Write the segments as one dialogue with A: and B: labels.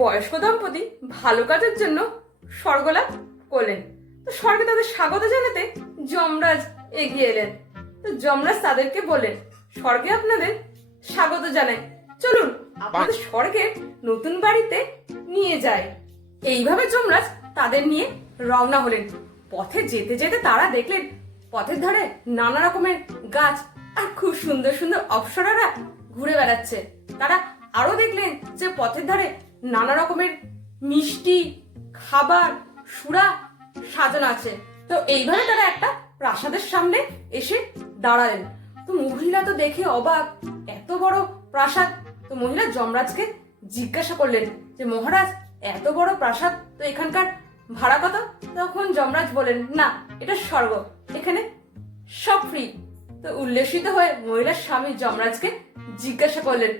A: বয়স্ক দম্পতি ভালো কাজের জন্য স্বর্গলাভ করলেন। তো স্বর্গে তাদের স্বাগত জানাতে যমরাজ এগিয়ে এলেন। তো যমরাজ তাদেরকে বললেন, স্বর্গে আপনাদের স্বাগত জানাই। চলুন, আপনাদের স্বর্গের নতুন বাড়িতে নিয়ে যায় এইভাবে যমরাজ তাদের নিয়ে রওনা হলেন। পথে যেতে যেতে তারা দেখলেন, পথের ধারে নানা রকমের গাছ আর খুব সুন্দর সুন্দর অপ্সরারা ঘুরে বেড়াচ্ছে। তারা আরও দেখলেন যে পথের ধারে নানা রকমের মিষ্টি খাবার, সুরা সাজানো আছে। তো এইভাবে তারা একটা প্রাসাদের সামনে এসে দাঁড়ালেন। তো মহিলা তো দেখে অবাক, এত বড় প্রাসাদ। তো মহিলা যমরাজকে জিজ্ঞাসা করলেন যে, মহারাজ, এত বড় প্রাসাদ তো এখানকার ভাড়া কত? তখন যমরাজ বলেন না, এটা স্বর্গ, এখানে সব ফ্রি তো উল্লেসিত হয়ে মহিলার স্বামী যমরাজকে জিজ্ঞাসা করলেন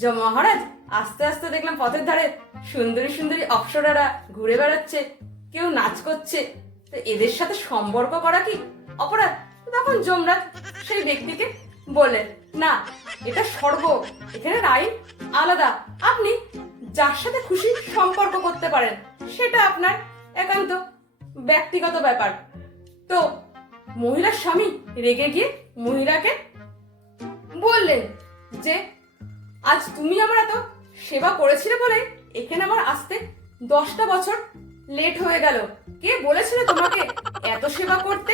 A: যে মহারাজ, আস্তে আস্তে দেখলাম পথের ধারে সুন্দরী সুন্দরী অপ্সরারা ঘুরে বেড়াচ্ছে, কেউ নাচ করছে। তো এদের সাথে সম্পর্ক করা কি অপরাধ? তখন যমরাজ সেই ব্যক্তিকে বললেন, না, এটা স্বর্গ। এখানে আইন আলাদা। আপনি যার সাথে খুশি সম্পর্ক করতে পারেন, সেটা আপনার একান্ত ব্যক্তিগত ব্যাপার। তো মহিলার স্বামী রেগে গিয়ে মহিলাকে বললেন যে আজ তুমি আমার এত সেবা করেছিলে বলে এখানে আমার আসতে দশটা বছর লেট হয়ে গেল। কে বলেছিল তোমাকে এত সেবা করতে?